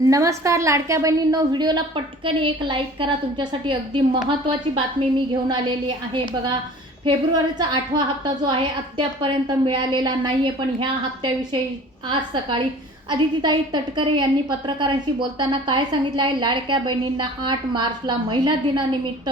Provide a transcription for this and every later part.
नमस्कार लाडक्या बहिणींनो, व्हिडिओला पटकन एक लाईक करा. तुमच्यासाठी अगदी महत्त्वाची बातमी मी घेऊन आलेली आहे. बघा, फेब्रुवारीचा 8वा हप्ता जो आहे अद्यापपर्यंत मिळालेला नाही आहे. पण ह्या हप्त्याविषयी आज सकाळी अदितीताई तटकरे यांनी पत्रकारांशी बोलताना काय सांगितलं आहे. लाडक्या बहिणींना 8 मार्चला महिला दिनानिमित्त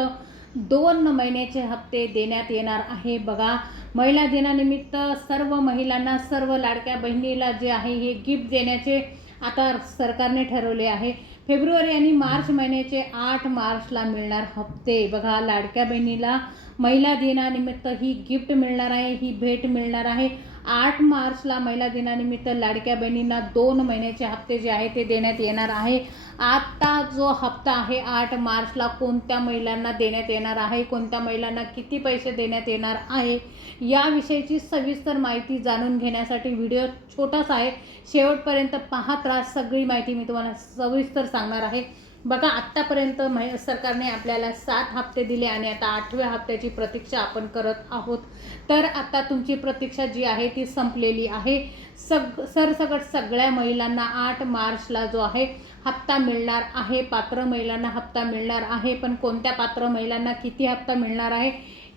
2 महिन्याचे हप्ते देण्यात येणार आहे. बघा, महिला दिनानिमित्त सर्व महिलांना, सर्व लाडक्या बहिणीला जे आहे हे गिफ्ट देण्याचे आता सरकारने ठरवले आहे. फेब्रुवारी आणि मार्च महिन्याचे 8 मार्चला मिळणार हप्ते. बघा, लाडक्या बहिणीला महिला दिनानिमित्त ही गिफ्ट मिळणार आहे, ही भेट मिळणार आहे. 8 मार्चला महिला दिनानिमित्त लाडक्या बहिणींना 2 महिन्याचे हप्ते जे आहे ते देण्यात येणार आहे. आता जो हप्ता आहे 8 मार्चला कोणत्या महिलांना देण्यात येणार आहे, कोणत्या महिलांना किती पैसे देण्यात येणार आहे, याविषयीची सविस्तर माहिती जाणून घेण्यासाठी व्हिडिओ छोटासा आहे, शेवटपर्यंत पाहत राहा. सगळी माहिती मी तुम्हाला सविस्तर सांगणार आहे. बघा, आत्तापर्यंत सरकारने आपल्याला 7 हप्ते दिले आणि आता 8व्या हप्त्याची प्रतीक्षा आपण करत आहोत. तर आता तुमची प्रतीक्षा जी आहे ती संपलेली आहे. सरसकट सगळ्या महिलांना 8 मार्चला जो आहे हप्ता मिळणार आहे. पात्र महिलांना हप्ता मिळणार आहे. पण कोणत्या पात्र महिलांना किती हप्ता मिळणार आहे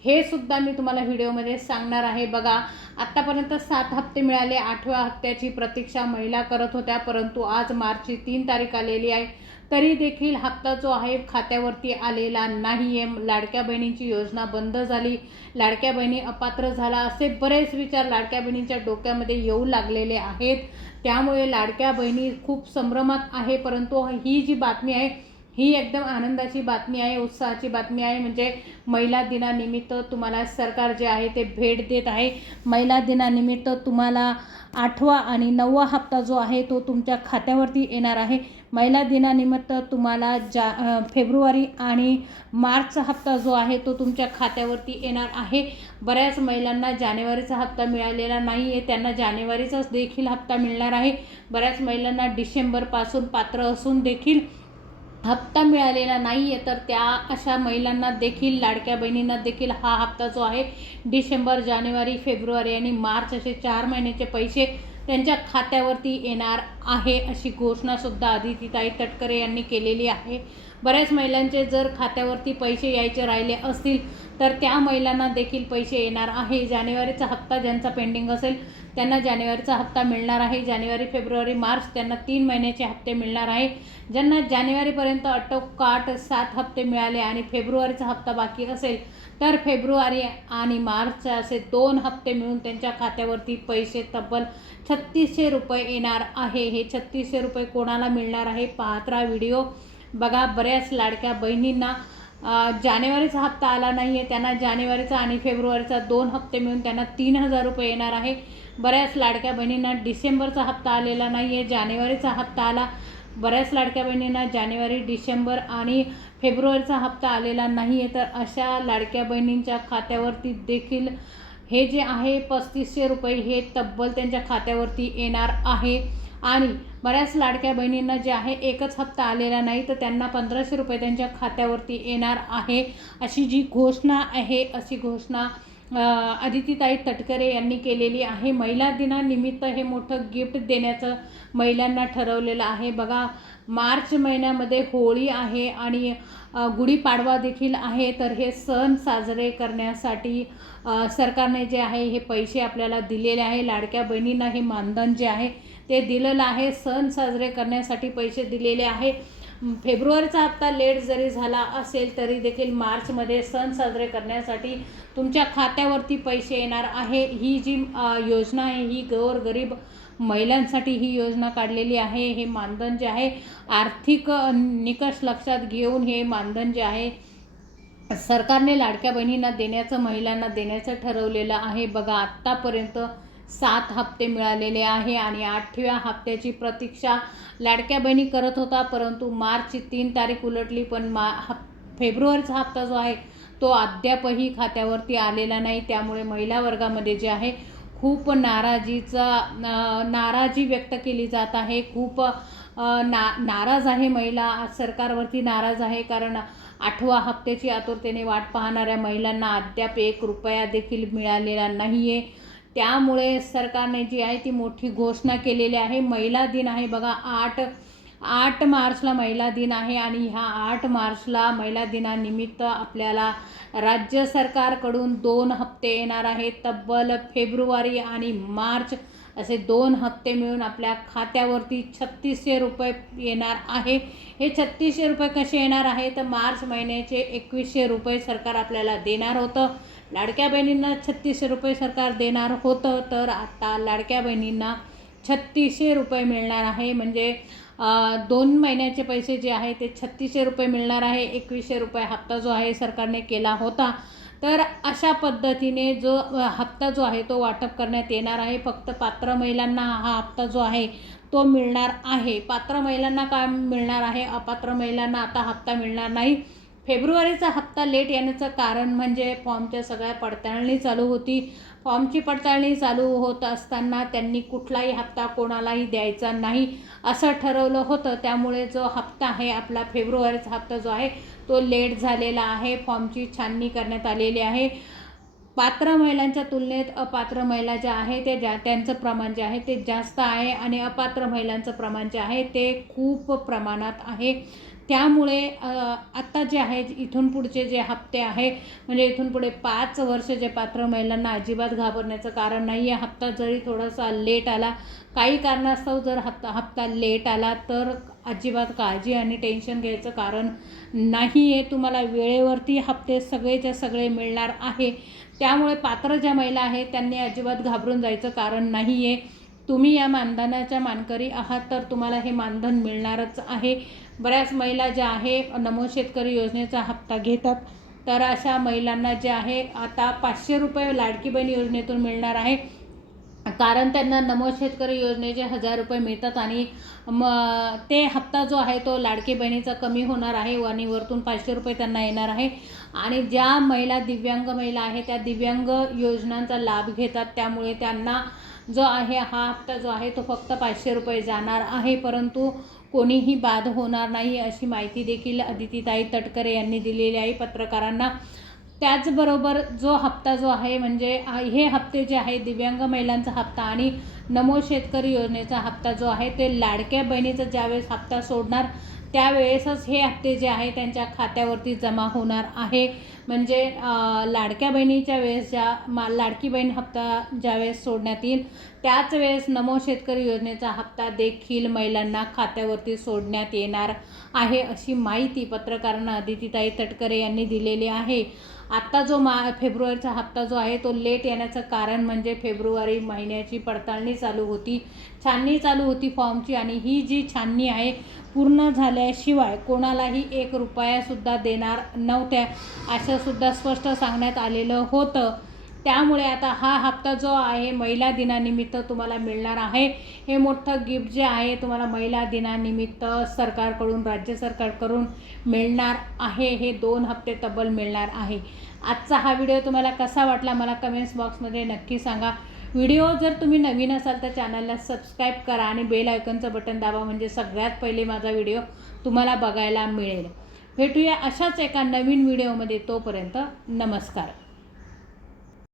हे सुद्धा मी तुम्हाला व्हिडिओमध्ये सांगणार आहे. बघा, आत्तापर्यंत 7 हप्ते मिळाले. 8व्या हप्त्याची प्रतीक्षा महिला करत होत्या, परंतु आज मार्चची 3 तारीख आलेली आहे, तरी देखील हप्ता जो आहे खात्यावरती आलेला नाही आहे. लाडक्या बहिणींची योजना बंद झाली, लाडक्या बहिणी अपात्र झाला, असे बरेच विचार लाडक्या बहिणींच्या डोक्यामध्ये येऊ लागलेले आहेत. त्यामुळे लाडक्या बहिणी खूप संभ्रमात आहे. परंतु ही जी बातमी आहे ही एकदम आनंदाची बातमी आहे, उत्साहाची बातमी आहे. म्हणजे महिला दिनानिमित्त तुम्हाला सरकार जे आहे ते भेट देत आहे. महिला दिनानिमित्त तुम्हाला 8वा आणि 9वा हप्ता जो आहे तो तुमच्या खात्यावरती येणार आहे. महिला दिनानिमित्त तुम्हाला फेब्रुवारी आणि मार्चचा हप्ता जो आहे तो तुमच्या खात्यावरती येणार आहे. बऱ्याच महिलांना जानेवारीचा हप्ता मिळालेला नाही आहे, त्यांना जानेवारीचाच देखील हप्ता मिळणार आहे. बऱ्याच महिलांना डिसेंबरपासून पात्र असून देखील हप्ता मिळालेला नाही आहे. तर त्या अशा महिलांना देखील, लाडक्या बहिणींना देखील हा हप्ता जो आहे डिसेंबर, जानेवारी, फेब्रुवारी आणि मार्च असे 4 महिन्याचे पैसे त्यांच्या खात्यावरती येणार आहे, अशी घोषणासुद्धा अदितीताई तटकरे यांनी केलेली आहे. बऱ्याच महिलांचे जर खात्यावरती पैसे यायचे राहिले असतील तर त्या महिलांना देखील पैसे येणार आहे. जानेवारीचा हप्ता ज्यांचा पेंडिंग असेल त्यांना जानेवारीचा हप्ता मिळणार आहे. जानेवारी, फेब्रुवारी, मार्च त्यांना 3 महिन्याचे हप्ते मिळणार आहे. ज्यांना जानेवारीपर्यंत अटोकाट 7 हप्ते मिळाले आणि फेब्रुवारीचा हप्ता बाकी असेल तर फेब्रुवारी आणि मार्चचे असे 2 हप्ते मिळून त्यांच्या खात्यावरती पैसे तब्बल 3600 रुपये येणार आहे. हे 3600 रुपये कोणाला मिळणार आहे पाहत राहा व्हिडिओ. बघा, बऱ्याच लाडक्या बहिणींना जानेवारीचा हप्ता आला नाही आहे, त्यांना जानेवारीचा आणि फेब्रुवारीचा 2 हप्ते मिळून त्यांना 3000 रुपये येणार आहे. बऱ्याच लाडक्या बहिणींना डिसेंबरचा हप्ता आलेला नाही आहे, जानेवारीचा हप्ता आला. बऱ्याच लाडक्या बहिणींना जानेवारी, डिसेंबर आणि फेब्रुवारीचा हप्ता आलेला नाही आहे. तर अशा लाडक्या बहिणींच्या खात्यावरती देखील हे जे आहे 3500 रुपये हे तब्बल त्यांच्या खात्यावरती येणार आहे. आणि बऱ्याच लाडक्या बहिणींना जे आहे एकच हप्ता आलेला नाही, तर त्यांना 1500 रुपये त्यांच्या खात्यावरती येणार आहे, अशी जी घोषणा आहे, अशी घोषणा अदितीताई तटकरे यांनी केलेली आहे. महिला दिनानिमित्त हे मोठं गिफ्ट देण्याचं महिलांना ठरवलेलं आहे. बघा, मार्च महिन्यामध्ये होळी आहे आणि गुढीपाडवा देखील आहे. तर हे सण साजरे करण्यासाठी सरकारने जे आहे हे पैसे आपल्याला दिलेले आहे. लाडक्या बहिणींना हे मानधन जे आहे ते दिलेलं आहे. सण साजरे करण्यासाठी पैसे दिलेले आहे. फेब्रुवारीचा हप्ता लेट जरी झाला असेल तरी देखील मार्चमध्ये सण साजरे करण्यासाठी तुमच्या खात्यावरती पैसे येणार आहे. ही जी योजना आहे ही गोरगरीब महिलांसाठी ही योजना काढलेली आहे. हे मानधन जे आहे आर्थिक निकष लक्षात घेऊन हे मानधन जे आहे सरकारने लाडक्या बहिणींना देण्याचं, महिलांना देण्याचं ठरवलेलं आहे. बघा, आत्तापर्यंत 7 हप्ते मिळालेले आहे आणि 8व्या हप्त्याची प्रतीक्षा लाडक्या बहिणी करत होता, परंतु मार्चची 3 तारीख उलटली. पण फेब्रुवारीचा हप्ता जो आहे तो अद्यापही खात्यावरती आलेला नाही. त्यामुळे महिला वर्गामध्ये जे आहे खूप नाराजी व्यक्त केली जात आहे. खूप नाराज आहे महिला, सरकारवरती नाराज आहे. कारण 8व्या हप्त्याची आतुरतेने वाट पाहणाऱ्या महिलांना अद्याप 1 रुपया देखील मिळालेला नाही आहे. त्यामुळे सरकारने जी आहे ती मोठी घोषणा केलेली आहे. महिला दिन आहे बघा, 8 8 मार्चला महिला दिन आहे आणि ह्या 8 मार्चला महिला दिनानिमित्त आपल्याला राज्य सरकारकडून 2 हप्ते येणार आहेत. तब्बल फेब्रुवारी आणि मार्च असे 2 हप्ते मिळून आपल्या खात्यावरती 3600 रुपये येणार आहे. हे 3600 रुपये कसे येणार आहे तर मार्च महिन्याचे 2100 रुपये सरकार आपल्याला देणार होतं. लाडक्या बहिणींना 3600 रुपये सरकार देणार होतं, तर आता लाडक्या बहिणींना 3600 रुपये मिळणार आहे. म्हणजे 2 महिन्याचे पैसे जे आहे ते 3600 रुपये मिळणार आहे. 2100 रुपये हप्ता जो आहे सरकारने केला होता. तर अशा पद्धतीने जो हप्ता जो आहे तो वाटप करण्यात येणार आहे. फक्त पात्र महिलांना हा हप्ता जो आहे तो मिळणार आहे. पात्र महिलांना काय मिळणार आहे, अपात्र महिलांना आता हप्ता मिळणार नाही. फेब्रुवारीचा हप्ता लेट येण्याचं कारण म्हणजे फॉर्मच्या सगळ्या पडताळणी चालू होती. फॉर्मची पडताळणी चालू होत असताना त्यांनी कुठलाही हप्ता कोणालाही द्यायचा नाही असं ठरवलं होतं. त्यामुळे जो हप्ता आहे आपला फेब्रुवारीचा हप्ता जो आहे तो लेट झालेला आहे. फॉर्मची छाननी करण्यात आलेली आहे. पात्र महिलांच्या तुलनेत अपात्र महिला ज्या आहे ते त्यांचं प्रमाण जे आहे ते जास्त आहे आणि अपात्र महिलांचं प्रमाण जे आहे ते खूप प्रमाणात आहे. त्यामुळे आत्ता जे आहे इथून पुढचे जे हप्ते आहे म्हणजे इथून पुढे 5 वर्ष जे पात्र महिलांना अजिबात घाबरण्याचं कारण नाही आहे. हप्ता जरी थोडासा लेट आला, काही कारणास्तव जर हप्ता लेट आला तर अजिबात काळजी आणि टेन्शन घ्यायचं कारण नाही आहे. तुम्हाला वेळेवरती हप्ते सगळेच्या सगळे मिळणार आहे. त्यामुळे पात्र ज्या महिला आहेत त्यांनी अजिबात घाबरून जायचं कारण नाही आहे. तुम्ही या मानधनाच्या मानकरी आहात तर तुम्हाला हे मानधन मिळणारच आहे. बऱ्याच महिला ज्या आहे नमो शेतकरी योजनेचा हप्ता घेतात, तर अशा महिलांना जे आहे आता 500 रुपये लाडकी बहीण योजनेतून मिळणार आहे. कारण त्यांना नमो शेतकरी योजनेचे 1000 रुपये मिळतात आणि ते हप्ता जो आहे तो लाडकी बहिणीचा कमी होणार आहे आणि वरतून 500 रुपये त्यांना येणार आहे. आणि ज्या महिला दिव्यांग महिला आहे त्या दिव्यांग योजनांचा लाभ घेतात, त्यामुळे त्यांना जो आहे हा हप्ता जो आहे तो फक्त 500 रुपये जाणार आहे, परंतु कोणीही बाद होणार नाही अशी माहिती देखील अदितीताई तटकरे यांनी दिलेली आहे पत्रकारांना. त्याचबरोबर जो हप्ता जो आहे म्हणजे हे हप्ते जे आहे दिव्यांग महिलांचा हप्ता आणि नमो शेतकरी योजनेचा हप्ता जो आहे ते लाडक्या बहिणीचा ज्यावेळेस हप्ता सोडणार त्यावेळेसच हे हप्ते जे आहे त्यांच्या खात्यावरती जमा होणार आहे. म्हणजे लाडक्या बहिणीच्या वेळेस लाडकी बहीण हप्ता ज्यावेळेस सोडण्यात येईल त्याच वेळेस नमो शेतकरी योजनेचा हप्ता देखील महिलांना खात्यावरती सोडण्यात येणार आहे अशी माहिती पत्रकारांना अदितीताई तटकरे यांनी दिलेली आहे. आत्ता जो फेब्रुवारीचा हप्ता जो आहे तो लेट येण्याचं कारण म्हणजे फेब्रुवारी महिन्याची पडताळणी चालू होती, छाननी चालू होती फॉर्मची आणि ही जी छाननी आहे पूर्ण झाल्याशिवाय कोणालाही 1 रुपयासुद्धा देणार नव्हत्या असं सुद्धा स्पष्ट सांगण्यात आलेलं होतं. त्यामुळे आता हा हप्ता जो आहे महिला दिनानिमित्त तुम्हाला मिळणार आहे. हे मोठं गिफ्ट जे आहे तुम्हाला महिला दिनानिमित्त सरकारकडून राज्य सरकारकडून मिळणार आहे. हे 2 हप्ते तब्बल मिळणार आहे. आजचा हा व्हिडिओ तुम्हाला कसा वाटला मला कमेंट्स बॉक्समध्ये नक्की सांगा. व्हिडिओ जर तुम्ही नवीन असाल तर चॅनलला सबस्क्राईब करा आणि बेल आयकॉनचं बटन दाबा म्हणजे सगळ्यात पहिले माझा व्हिडिओ तुम्हाला बघायला मिळेल. भेटूया अशाच एका नवीन व्हिडिओमध्ये. तोपर्यंत नमस्कार.